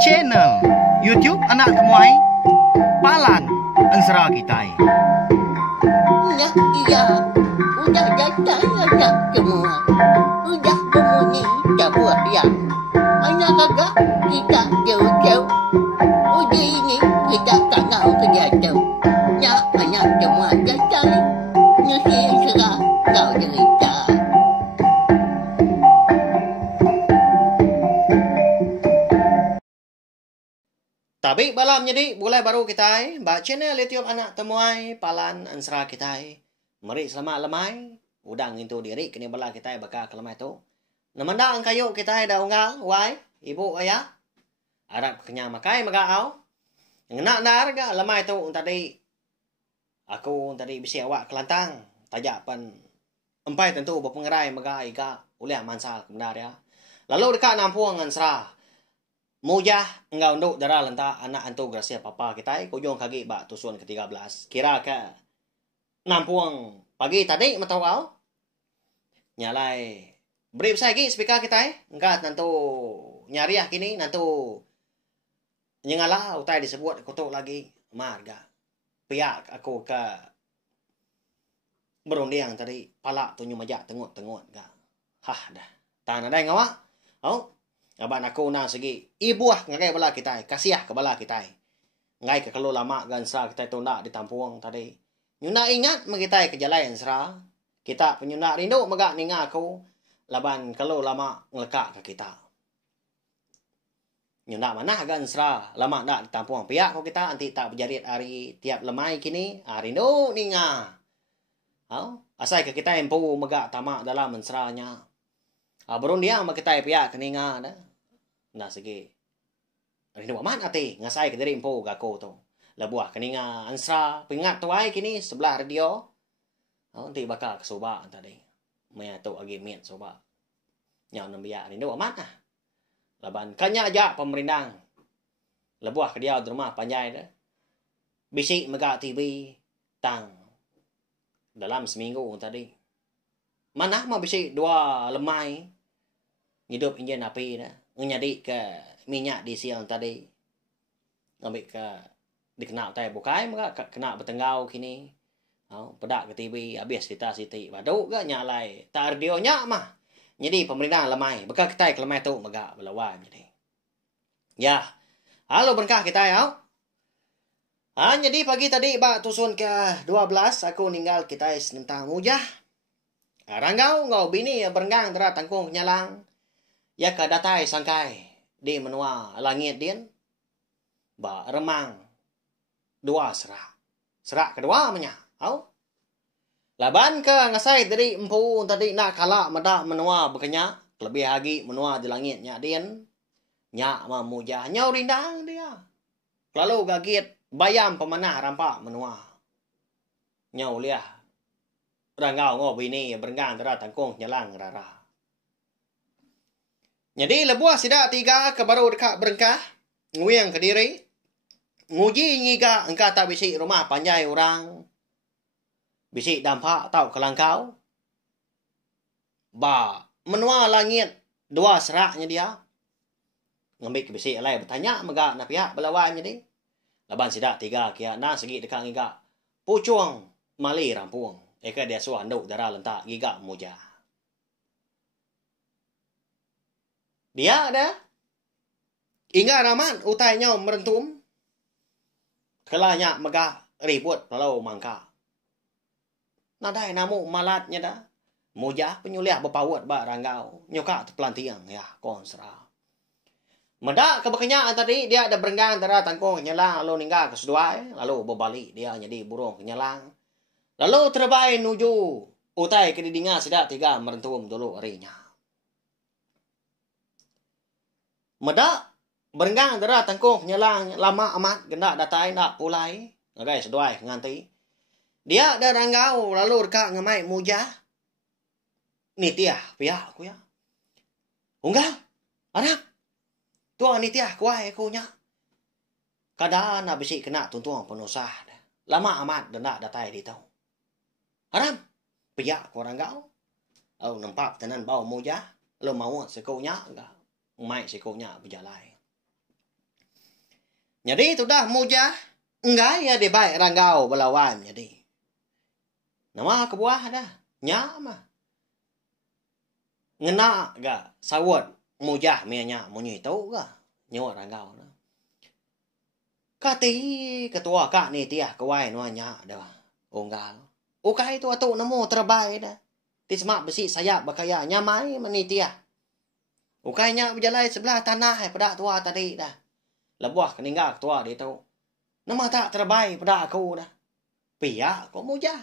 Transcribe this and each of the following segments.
channel YouTube Anak Temuai Palan Ansra Kitai. Udah iya, udah datang anak semua. Udah berbunyi sebuah yang anak kakak kita jauh-jauh. Uji ini kita tak tahu kejatuh. Ya anak semua datang, nusi serah kau cerita. Tapi balam jadi mulai baru kita ba channel YouTube Anak Temuai Palan Ansra kita. Mari selamat lemai. Udang itu diri kini bala kita bakal kelemai tu. Namanda ang kayo kita dah unggal, wai, ibu ayah. Arab kenya makai magaau. Ngena nar ga lemai tu tadi. Aku tadi bisi awak kelantang. Tajak pan empai tentu berpengerai magai ga ulih mansal benar ya. Lalu dekat Nampuang Ansra. Mujah engkau untuk darah lentak anak antu gracia papa kita kujung kaki bak tusun ke-13. Kira ke Nampuang pagi tadi matawal. Nyalai brief saya lagi speaker kita engkat nantu nyariah kini nantu nyengala utai disebut kutuk lagi marga. Pihak aku ke berunding tadi palak tu nyumajak tengut-tengut ga. Hah dah. Tanah dah ngawak. Oh. Aban aku nang segi ibuah ngai bala kita kasiah ke bala kita ngai ke kalau lama gansa kita tu nak ditampung tadi nyuna ingat magita ke jalan sera kita penyuna rindu magak ninga aku laban kalau lama ngelekak ke kita nyuna mana gansra lama nak ditampung pihak ko kita anti tak berjarit hari tiap lemai kini rindu ninga asai ke kita empu magak tamak dalam mensranya Barun dia makita pihak keninga dah. Nah segi. Rindu aman ati ngasai ke diri empo gako tu. Labuah keninga ansra pingat tu ai kini sebelah radio. Nanti bakal kesoba tadi. Maya tu agi miet soba. Nyau nambia rindu aman ah. Laban kanya aja pemerintah. Labuah ke dia di rumah panjai dah. Bisik megak TV tang dalam seminggu tadi. Mana mau bisik dua lemai hidup injen api dah nyadi ke minyak diesel tadi ngambil ke dikenal tai bukai maka kena bertenggau kini pedak ke TV habis kita siti badu ke nyalai tak radio nya mah jadi pemerintah lemai bekal kita ke lemai tu megak belawan jadi ya halo berkah kita ya jadi pagi tadi bak tusun ke 12 aku ninggal kita tentang mujah Ranggau ngau bini berenggang dera tangkung nyalang. Ya ka datai sangkai di menua langit din. Ba remang dua serak. Serak kedua menya. Laban ke ngasai dari empu tadi nak kala meda menua bekenya. Lebih lagi menua di langitnya din. Nya mamujah nyau rindang dia. Lalu gagit bayam pemanah rampak menua. Nyau liah. Ranggau ngau bini berenggang dera tangkung nyalang rara. Jadi lebuah sidak tiga ke baru dekat berengkah. Nguyang ke diri. Nguji ngiga engkau tak bisik rumah panjai orang. Bisik dampak tau kelangkau. Ba menua langit dua seraknya dia. Ngambil ke bisik alai bertanya megak na pihak belawan jadi. Laban sidak tiga kia na segi dekat ngiga. Pucuang mali rampung. Eka dia suah nduk darah lentak giga mujah. Dia ada. Ingat raman utainya merentum. Kelanya megah ribut lalu mangka. Nadai namu malatnya dah. Mujah penyuliah berpawat bak ranggau. Nyoka terpelantiang ya konsra. Medak kebekenyan tadi dia ada berenggang darah tangkung nyelang lalu ninggal ke seduai. Lalu berbalik dia jadi burung kenyelang. Lalu terbaik nuju utai kedidingan sidak tiga merentum dulu harinya. Medak berenggang darah tangkung nyelang lama amat gendak datai nak pulai. Ngagai seduai nganti. Dia ada ranggau lalu dekat ngamai mujah. Nitiah pihak aku ya. Unggal. Anak. Tuang nitiah kuai aku nya. Kadang nak bisik kena tuntuang penusah. Lama amat gendak datai di tau. Haram. Pihak ku ranggau. Nampak tenan bau mujah. Lo mau sekunya enggak. Mai sikonya berjalan. Jadi sudah mujah. Enggak ya di baik ranggau belawan jadi. Nama kebuah dah. Nya mah. Ngena ga sawat mujah mianya munyi tau ga. Nyawa ranggau na. Kati ketua kak ni tiah kawai nuanya dah. Onggal. Ukai tu atu namo terbaik dah. Tismak besi sayap bakaya nyamai menitiah. Ukainya berjalan sebelah tanah pada tua tadi dah. Lebuah keninggal tua dia tahu. Nama tak terbaik pada aku dah. Pihak kau mujah.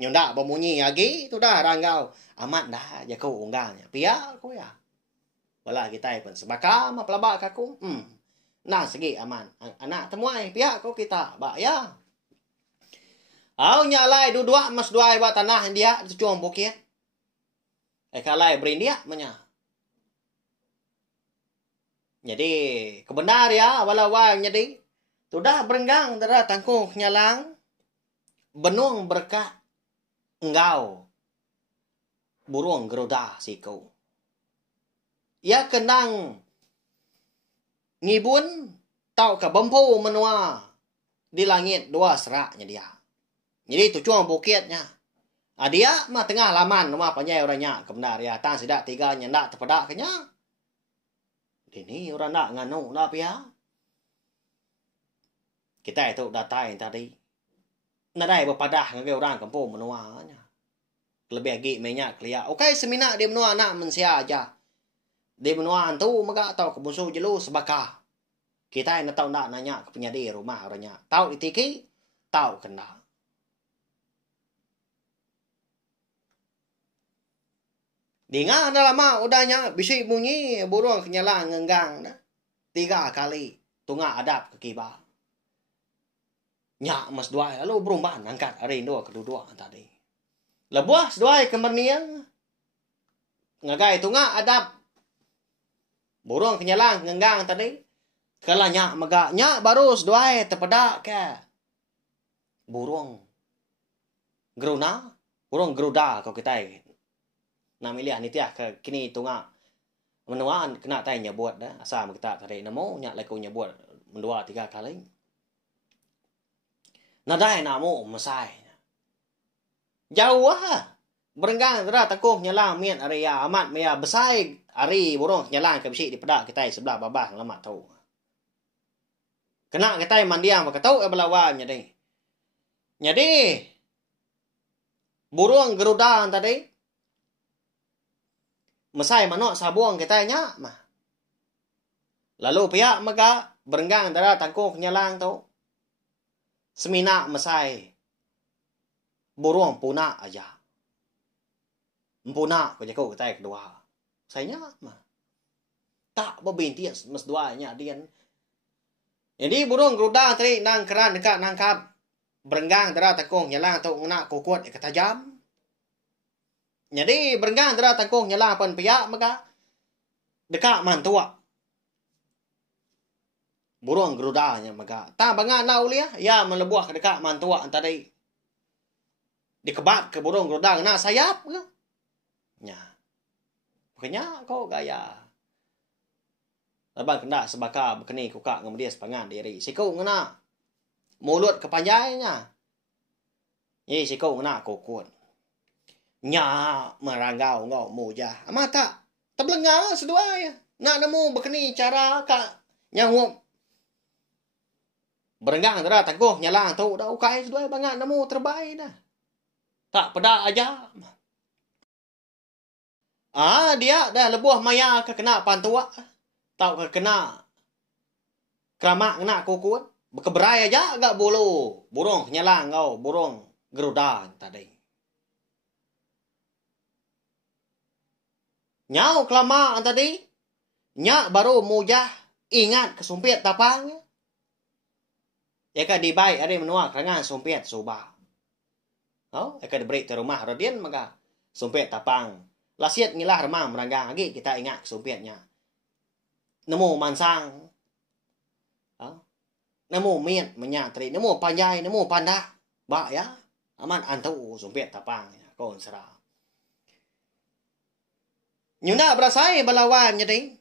Nyondak bemunyi lagi tu dah ranggau. Amat dah jaga unggalnya. Pihak kau ya. Wala kita pun sebaka ma pelabak aku. Nah segi aman. Anak temuai pihak kau kita bak ya. Au nyalai dua mas dua buat tanah dia cuang bukit. Kalai berindia menya. Jadi kebenar ya walawang jadi sudah berenggang darah tangkuh nyalang benung berkah engkau burung geroda siku. Ya kenang ngibun tau ke bempu menua di langit dua seraknya dia. Jadi tu cuang bukitnya. Dia mah tengah laman rumah panjai orangnya kebenar ya tang sidak tiga nyendak terpedak kenya. Ini orang nak nganu nak ya. Kita itu datai tadi. Nadai berpadah dengan orang kampung menuanya. Lebih lagi minyak kelia. Okey semina dia menua nak mensia aja. Dia menua antu maka tahu kebusu jelu sebaka. Kita yang tahu nak nanya ke penyadi rumah orangnya. Tahu ditiki, tahu kena. Dengar dah lama udahnya bisik bunyi burung kenyalang ngenggang dah. 3 kali tunga adap ke kiba. Nyak mas dua lalu berubah angkat hari dua kedua tadi. Lebuah dua kemerniang. Ngagai tunga adap. Burung kenyalang ngenggang tadi. Kalau nyak megak nyak baru dua terpedak ke. Burung geruna, burung geruda kau kita. Namiliah ni tiah ke kini tunga menuaan kena tanya buat dah asal kita tadi namo nyak laku nyebut mendua 3 kali. Nadai namo mesai. Jauh ah. Berenggang dera takuh nyalang mian area amat mea besai ari burung nyalang ke bisi di pedak kita sebelah babah lama tahu. Kena kita mandiang baka tahu belawan jadi. Jadi burung geruda tadi mesai manok sabuang kita nya mah. Lalu pihak mega berenggang dara tangkuh nyalang tu. Semina mesai burung punak aja. Punak ko jako kita kedua. Saya mah. Tak berbinti mes duanya dia. Jadi burung geruda tadi nang keran dekat nangkap berenggang dara tangkuh nyalang tu nak kukuat ketajam. Jadi berenggang dera tangkuh nyalang pan pihak maka dekat mantua. Burung gerudanya maka ta bangan nau lia ya melebuah ke dekat mantua tadi. Dikebat ke burung geruda nak sayap ke? Nya. Pokoknya kau gaya. Labang kena sebaka berkeni kukak ngam dia sepangan diri. Siku ngena mulut kepanjainya. Ye siku ngena kokun. Nya merangau ngau mujah. Mata teblengau sedua ya. Nak nemu berkeni cara kak nyawum. Berenggang dera tangguh nyalang tu dah ukai sedua bangat nemu terbaik dah. Tak pedak aja. Dia dah lebuah maya ke kena pantua. Tau ke kena keramak kena kukun. Berkeberai aja agak bulu. Burung nyalang ngau burung geruda tadi. Nyau kelamaan tadi. Nyak baru mujah ingat kesumpit tapangnya. Ya kan dibaik ada menua kerangan sumpit subah. Oh, ya kan diberi ke rumah Rodian maka sumpit tapang. Lasiat ngilah remang meranggang lagi kita ingat kesumpitnya. Nemu mansang. Oh. Nemu miet menyatri, nemu panjai, nemu pandak. Bak ya. Aman antu sumpit tapang kau serah. Nyunda berasai balawan jadi.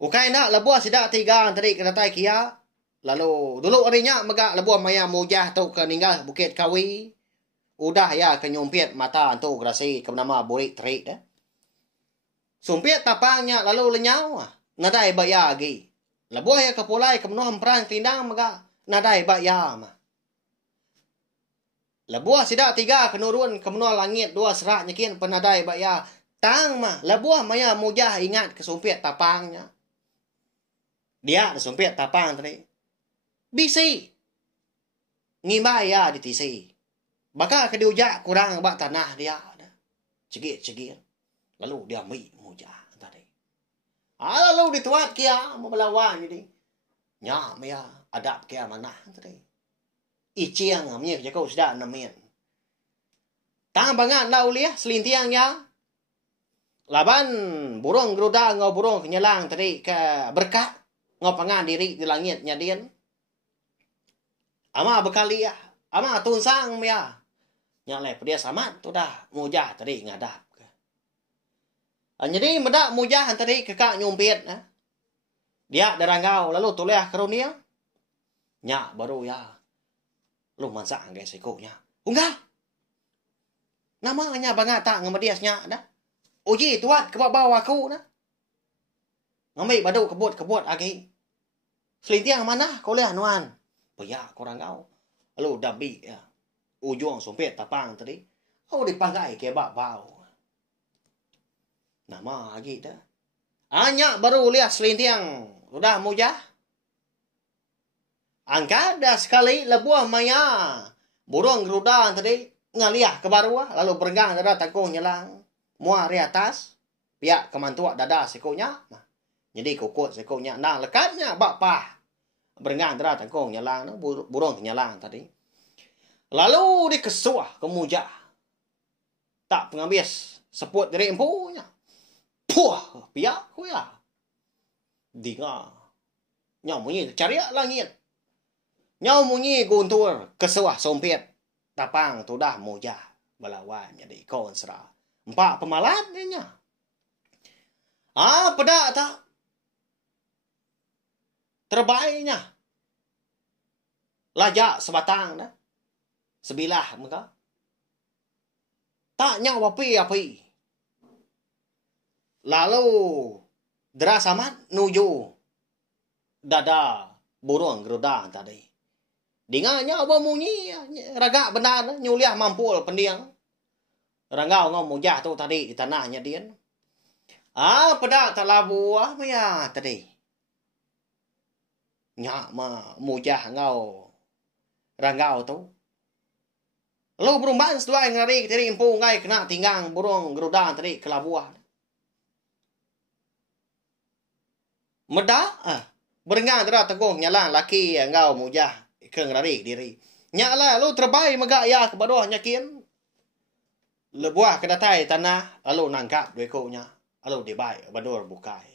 Ukai nak lebuah sidak tiga tadi kena tai kia. Lalu dulu harinya megak lebuah maya mujah tu ke ninggal Bukit Kawi. Udah ya ke nyumpit mata tu grasi ke nama Burik Terik dah. Sumpit tapangnya lalu lenyau. Nadai baya lagi. Lebuah ya ke pulai ke menuh perang tindang megak nadai baya mah. Lebuah sidak tiga ke nurun ke menuh langit dua serak nyakin penadai baya. Tang mah lebuah maya mujah ingat ke sumpit tapangnya. Dia ada sumpit tapang tadi. Bisi. Ngimbai ya di tisi. Baka ke diujak kurang bak tanah dia. Cegit-cegit. Lalu dia mi mujah tadi. Lalu dituat kia mau melawan jadi. Nya maya adap kia mana tadi. Iciang amnya jago sudah namin. Tang bangan lau liah selintiang ya. Laban burung geruda ngau burung kenyalang tadi ke berkat. Ngau pangan diri di langit nyadian. Ama bekali ya. Ama tunsang ya. Nyalai pedia samat tu dah. Mujah tadi ngadap. Jadi medak mujah tadi kekak nyumpit. Dia darangau lalu tuliah karunia. Nyak baru ya. Lu mansak guys ikunya. Unggal. Namanya bangat tak ngemedias nyak dah. Uji tuat ke bawah aku dah. Ngambil badu kebut lagi. Selintiang mana kau lihat nuan? Bayak korang kau. Lalu dabi ya. Ujung sumpit tapang tadi. Oh dipanggai ke bau. Nama lagi dah. Hanya baru lihat selintiang. Udah mujah. Angkat dah sekali lebuah maya. Burung geruda tadi. Ngaliah ke bawah. Lalu berenggang dada tangkung nyelang. Muar di atas. Piak kemantua dada sekunya. Jadi kukut sekunya. Nah lekatnya bapa. Berenggang dada tangkung nyelang. Burung nyelang tadi. Lalu dikesuah ke mujah. Tak pengabis. Seput dari empunya. Puah. Piak kuya. Dinga. Nyau munyi cariak langit. Nyau munyi guntur. Kesuah sompit. Tapang tu dah mujah. Balawan jadi konsra. 4 pemalat nya. Pedak tak? Terbaiknya. Lajak sebatang dah. Sebilah muka. Tak nyawa api. Lalu deras amat nuju dada burung geruda tadi. Dengarnya apa munyi ragak benar nyuliah mampul pendiang. Ranggau ngau mujah tu tadi di tanahnya dia. Pedak tak labu ya tadi. Nyak mah mujah ngau ranggau tu. Lalu berumban setelah ngari tadi impu ngai kena tinggang burung geruda tadi ke labuah. Medak berenggang dera teguh nyalang laki ngau mujah ke ngari diri. Nyala lu terbaik megak ya ke bawah nyakin. Lebuah ke datai tanah lalu nangkap duikonya. Lalu dibaik badur bukai.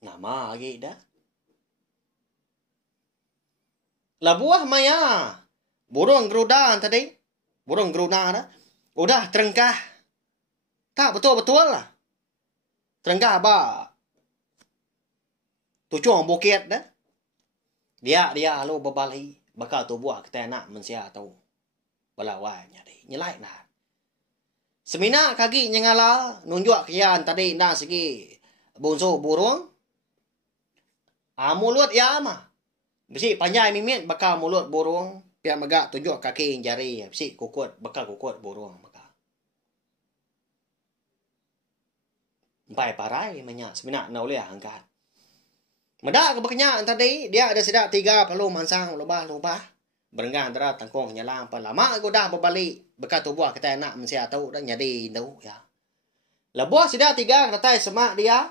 Nama lagi dah. Lebuah maya. Burung geruda tadi. Burung geruda dah. Udah terengkah. Tak betul-betul lah. Terengkah apa? Tujuan bukit dah. Dia lalu berbalik. Bakal tubuh kita nak mensia tahu. Balawanya deh. Nyelai lah. Semina kaki nyengala. Nunjuk kian tadi nak segi. Bunso burung. Mulut ya mah. Besi panjang mimit bakal mulut burung. Pian megak tunjuk kaki jari. Besi kukut. Bakal kukut burung. Bakal. Empai parai banyak. Semina nauliah angkat. Medak kebekenyak tadi. Dia ada sedak 3 perlu mansang. Lubah-lubah. Berenggang dera tangkung nyalang pa lama aku dah berbalik bekat tubuh kita nak mensia tahu dah jadi tahu ya. Lebuah sida 3 katai semak dia.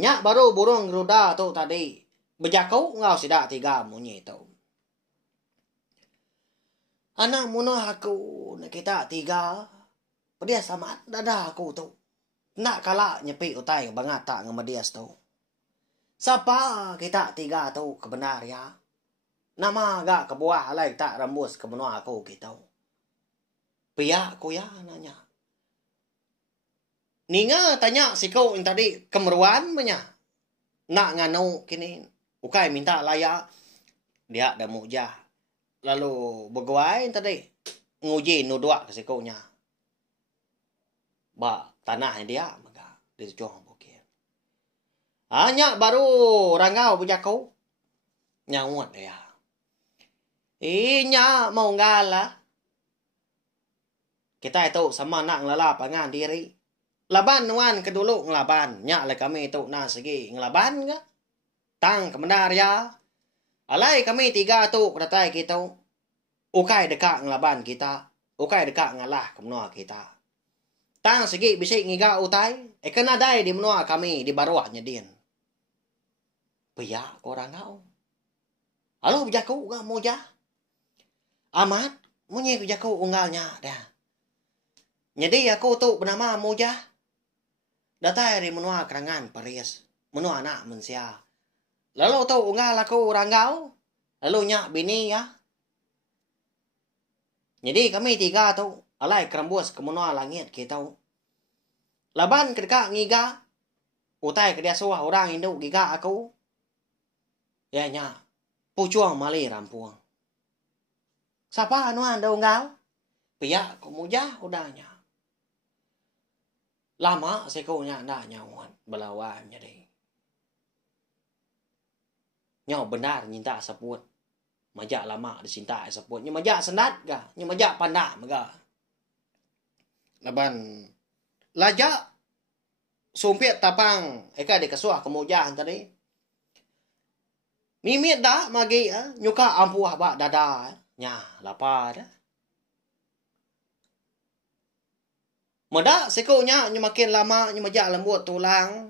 Nyak baru burung geruda tu tadi. Berjakau ngau sida 3 munyi tu. Anak munah aku nak kita 3. Pedia samat dadah aku tu. Nak kala nyepi utai bangat tak ngemedias tu. Siapa kita 3 tu kebenar ya. Nama agak kebuah alai tak rambus ke benua aku gitu. Pia aku ya nanya. Ninga tanya siko yang tadi kemeruan banyak. Nak nganu kini. Ukai minta layak. Dia ada mujah. Lalu berguai tadi. Nguji nudua ke sikonya. Ba tanah dia. Maka dia cuang bukit. Hanya baru rangau berjakau. Nyawat dia. Inya mau ngala. Kita itu sama nak ngelala pangan diri. Laban nuan kedulu ngelaban. Nyak lah kami itu na segi ngelaban ka. Tang kemendar ya. Alai kami 3 tu kedatai kita. Ukai dekat ngelaban kita. Ukai dekat ngalah kemenua kita. Tang segi bisik ngiga utai. Kena dai di menua kami di baruahnya din. Beyak orang kau. Halo bejaku gak mau jah. Amat. Munyi bejaku unggalnya dah. Jadi aku tu bernama Mujah. Datai dari menua kerangan Paris. Menua anak mensia. Lalu tu unggal aku ranggau. Lalu nyak bini ya. Jadi kami 3 tu. Alai kerembus ke menua langit kita. Laban kedekak ngiga. Utai ke dia suah orang induk giga aku. Ya nyak. Pucuang mali rampuang. Siapa anuan dah unggal? Pihak ku Mujah udahnya. Lama sekonya ndak nyawan belawan jadi. Nyaw benar nyinta seput. Majak lama dicinta seput. Nya majak sendat ga? Nya majak pandak mega. Laban lajak sumpit tapang eka dikasuah ke Mujah tadi. Mimit dah magi nyuka ampuah bak dada. Nya lapar dah. Medak sikonya makin lama majak lembut tulang.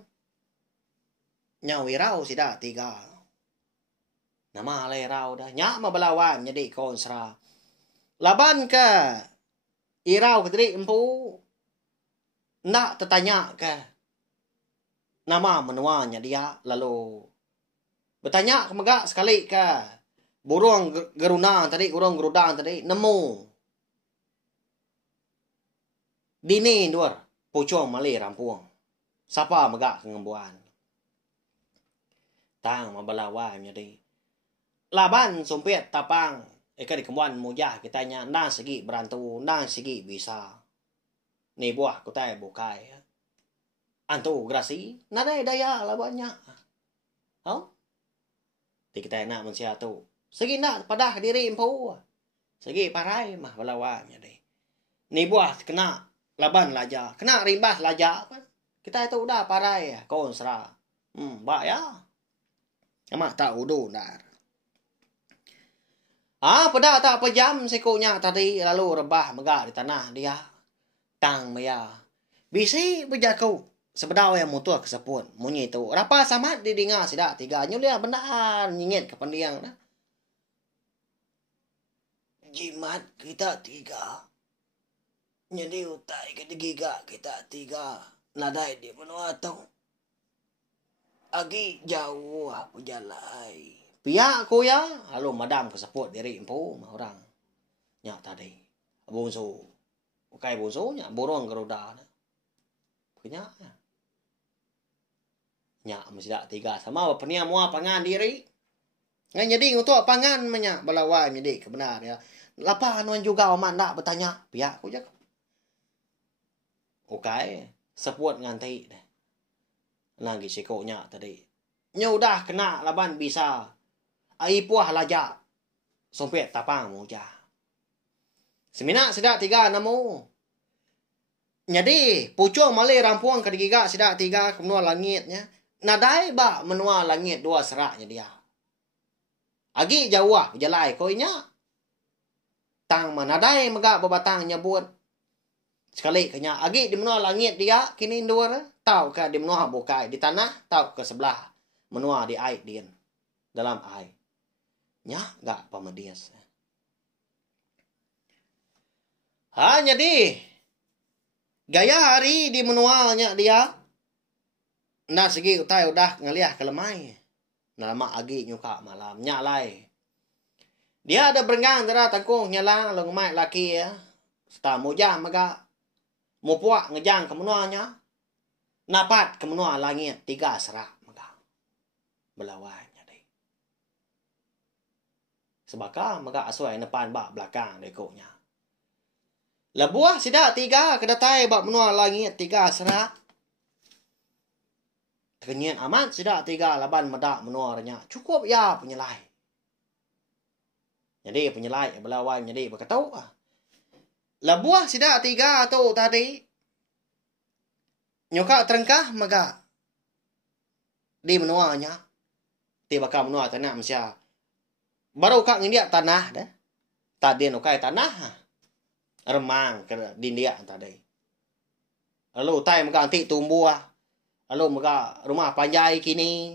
Nya wirau sida 3. Nama lerau dah. Nya mabelawan jadi konsra. Laban ke irau ke tadi empu. Nak tertanya ke nama menuanya dia lalu bertanya ke megak sekali ke burung gerunang tadi, burung gerudang tadi nemu. Dini duar, pucung mali rampuang. Siapa megak kengembuan. Tang mabalawan jadi. Laban sumpit tapang. Eka di kembuan Mujah kitanya. Nang segi berantu, nang segi bisa. Ni buah kutai bukai. Antu grasi, nadai daya labannya. Oh? Di kita nak manusia tu. Segi nak padah diri empu. Segi parai mah balawan jadi. Ni buah kena laban laja. Kena rimbas laja. Kita itu udah parai. Konsra. Bak ya. Emak tak udu dar. Pada tak pejam sikunya tadi. Lalu rebah megak di tanah dia. Tang maya. Bisi berjaku. Sebedau yang mutua keseput. Munyi itu. Rapa samat didinga sidak 3. Nyulia benar. Nyingit ke pendiang. Jimat kita 3. Jadi utai ketiga kita 3 nadai di menua tong. Agi jauh aku jalai. Pihak aku ya. Lalu madam keseput diri empu mah orang. Nyak tadi. Bungsu. Bukai bungsunya. Burung geruda. Punya. Nyak mesti tak 3. Sama penia mua pangan diri. Ngan jadi untuk pangan menyak balawan jadi kebenar ya. Lapa anuan juga oman nak bertanya. Pihak aku jaga. Okay, seput ngantai deh. Lagi sikonya tadi. Nya udah kena laban bisa. Ai puah laja. Sumpit tapang Mujah. Semina sidak 3 namu. Jadi pucung malai rampuang ketiga sidak 3 ke menua langitnya. Nadai ba menua langit 2 seraknya dia. Agi jauh berjalai koinya. Tang manadai megak babatang nyebut. Sekali kenya agi di menua langit dia kini dua tahu ke di menua bukai di tanah tahu ke sebelah menua di air din dalam air nya gak pamedias. Jadi gaya hari di menuanya dia nah segi utai udah ngeliah kelemai nama agi nyuka malam nyalai dia ada berenggang dera tangkung nyalang lengmai laki ya sta Mujah maga mupuak ngejang ke menuanya napat ke menua langit 3 serak maga belawanya deh. Sebaka maga aswai depan bak belakang dekoknya. Lebuah sida 3 kedatai bak menua langit 3 serak. Kenyian amat sida 3 laban medak menuarnya. Cukup ya penyelai. Jadi penyelai belawai jadi berkatau. Lebuah sida 3 tu tadi. Nyoka terengkah maga di menuanya. Ti bakal menua tanah masya. Baru kak ngindia tanah dah. Tadi nukai tanah. Remang ke dindia tadi. Lalu tai maga anti tumbuh. Lalu maga rumah panjai kini.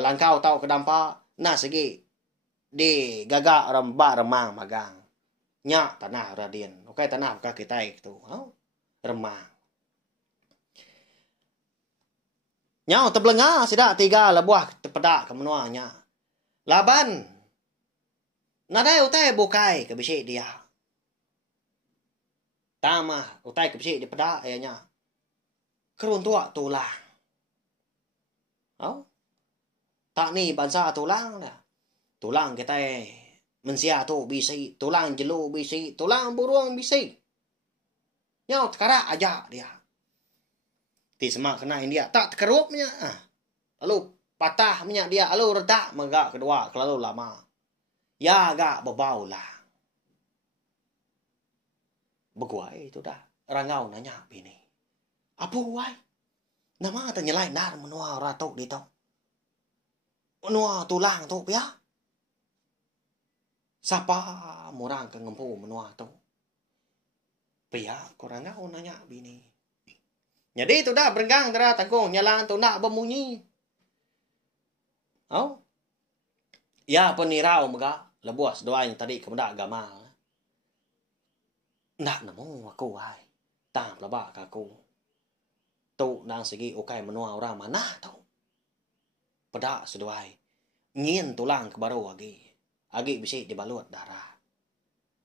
Langkau tau kedampak. Nah segi di gagak rembak remang magang. Nyak tanah radien. Nukai tanah maga kita itu. Remang. Nyau terbelengah sida 3 lebuah tepedak ke menuanya. Laban. Nadai utai bukai ke bisik dia. Tamah utai ke bisik di pedak ayahnya. Kerun tua tulang. Tak ni bangsa tulang dah. Tulang kita mensia tu bisik. Tulang jelu bisik. Tulang burung bisik. Nyau tekarak aja dia. Ti semak kena dia tak terkerup punya. Lalu patah punya dia. Lalu redak megak kedua kelalu lama. Ya agak berbau lah. Beguai itu dah. Rangau nanya bini. Apa guai? Nama ternyelai dah menua ratuk di tau. Menua tulang tu ya. Siapa murang ke ngempu menua tu. Pia korang ngau nanya bini. Jadi itu dah berenggang tera tanggung nyalang tu nak bemunyi. Ya penirau mega lebuas doanya tadi kemudak agama. Nak nemu aku ai. Tam lebak aku. Tu nang segi ukai menua orang mana tau. Pedak seduai. Ngin tulang ke baru agi. Agi bisik dibalut darah.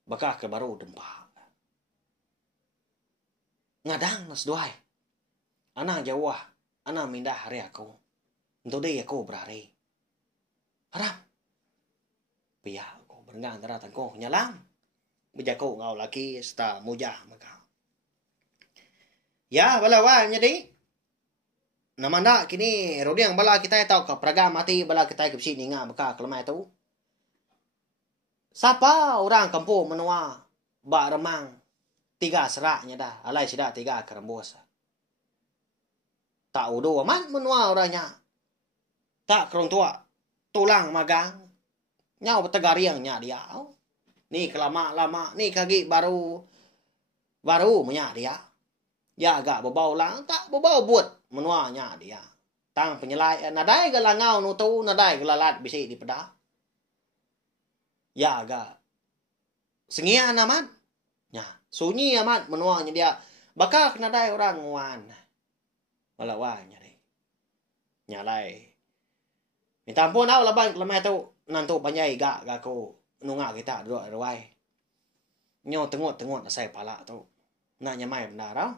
Bakah ke baru dempak. Ngadang nas seduai. Anak jawah, anak mindah hari aku. Untuk dia aku berhari. Haram. Pihak aku berenggang darah tangkuh nyalang. Bejaku ngau laki serta mujah maka. Ya, balawa jadi. Namanda kini rodiang bala kita tahu ke praga mati bala kita ke sini ngah maka kelemah itu. Siapa orang kampung menua bak remang 3 seraknya dah. Alai sida 3 kerembus. Tak udo amat menua orangnya. Tak kerong tua. Tulang magang. Nyau bertegariangnya dia. Ni kelama-lama. Ni kaki baru. Baru punya dia. Ya agak berbau lang. Tak berbau buat menuanya dia. Tang penyelai. Nadai ke langau nutu. Nadai ke lalat bisik di pedah. Ya agak. Sengian amat. Ya. Sunyi amat menuanya dia. Bakal nadai orang nguan. Walawanya deh. Nyalai. Minta ampun au laban lemah tu nantu panjai gak aku nungak kita dua ruai. Nyo tengut saya pala tu. Nak nyamai benar tau.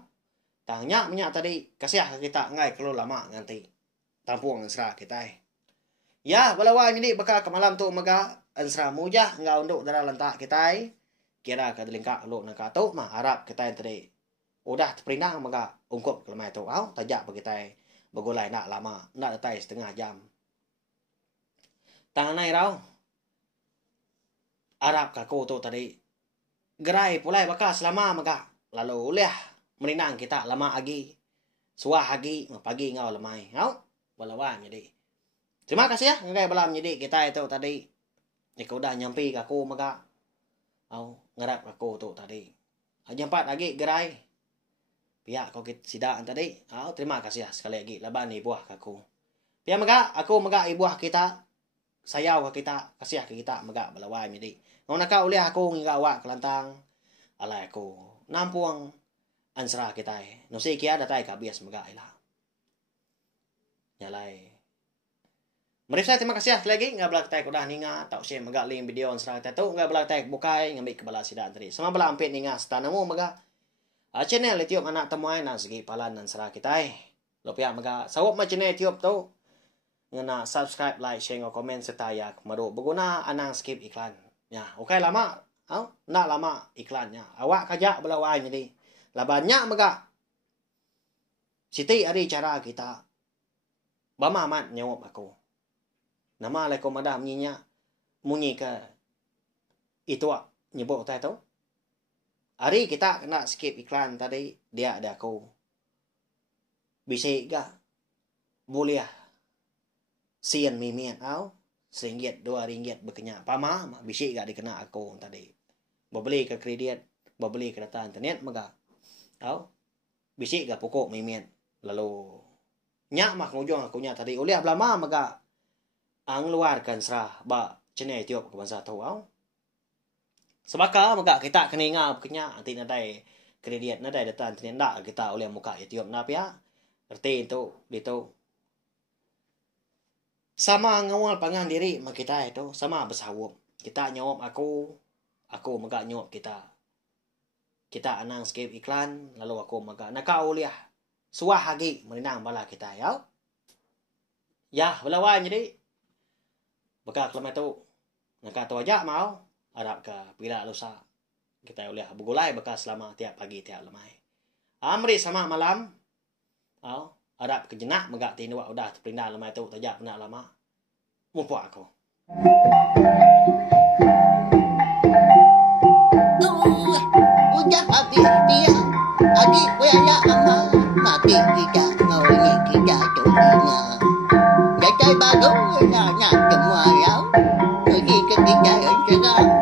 Tangnya minyak tadi kasih ke kita ngai kalau lama nanti. Tampuang serah kita. Ya, walawanya ni bakal ke malam tu mega ansra mujah ngau nduk dalam lentak kita. Kira ke delingkak lu nak tu mah harap kita tadi. Udah terperinang maka ungkup kelemah itu. Tajak bagi kita bergulai nak lama. Nak datai setengah jam. Tangan naik rau. Arab kaku tu tadi. Gerai pulai bakal selama maka. Lalu uliah merinang kita lama lagi. Suah lagi. Pagi ngau lemai. Balawan jadi. Terima kasih ya. Ngai balam jadi kita itu tadi. Ika udah nyampi kaku maka. Ngarap kaku tu tadi. Jempat lagi gerai. Pihak kau kita sidaan tadi. Terima kasih ya sekali lagi. Laban ibuah kaku. Pihak mega. Aku mega ibuah kita. Sayau ke kita. Kasih ke kita. Mega balawai jadi. Ngau nakau uliah aku ngawak kelantang. Alai aku. Nampuang. Ansra kita. Nusi kia datai kabias mega ilah. Nyalai. Marif saya terima kasih ya sekali lagi. Nggak belak tay kudah ninga. Tau siya mega ling video ansra kita tu. Nggak belak tay bukai. Ngambil kebala sidaan tadi. Sama bala ampit ninga. Setanamu mega. Channel itiop anak temuai na segi palan dan serah kita Lo pihak maka sawap macam ni tiup tu. Ngena subscribe, like, share, komen serta ya kemaru berguna anang skip iklan. Ya, okey lama. Nak lama iklannya. Awak kajak belawai jadi. Labannya maka. Siti hari cara kita. Bama amat nyawap aku. Nama lai komada menyinya. Munyi ke. Itu nyebut saya tu. Hari kita kena skip iklan tadi. Dia ada aku. Bisik gak? Boleh sian mimian au. RM1, RM2 berkenyak. Pama bisik gak dikena aku tadi. Berbeli ke kredit. Berbeli ke data internet maka. Au. Bisik gak pokok mimian. Lalu. Nyak mak ngujung aku nyak tadi. Oleh belama maka. Ang luarkan serah. Ba cenai tiup ke bangsa tahu au. Sebaka maka kita kena ingat berkenyak. Nanti nadai kredit. Nadai data internet. Tak kita oleh muka ya tiup na pihak. Erti itu, itu. Sama ngawal pangan diri mak kita itu, sama bersawap. Kita nyawap aku maka nyawap kita. Kita anang skip iklan, lalu aku maka nakau liah. Suah hagi meninang bala kita ya. Ya, belawan jadi. Maka kelama itu, nak tahu aja mau, harap ke bila lusa. Kita boleh bergulai bekas selama tiap pagi tiap lemai. Amri sama malam. Harap kejenak megak tini wak udah terpindah lemah itu tajak benak lama. Mumpuk aku. Udah habis dia. Adik wala ama. Mati kita ngawini kita tulinya. Jajai baru nak semua ya. Pergi ke kita yang cerah.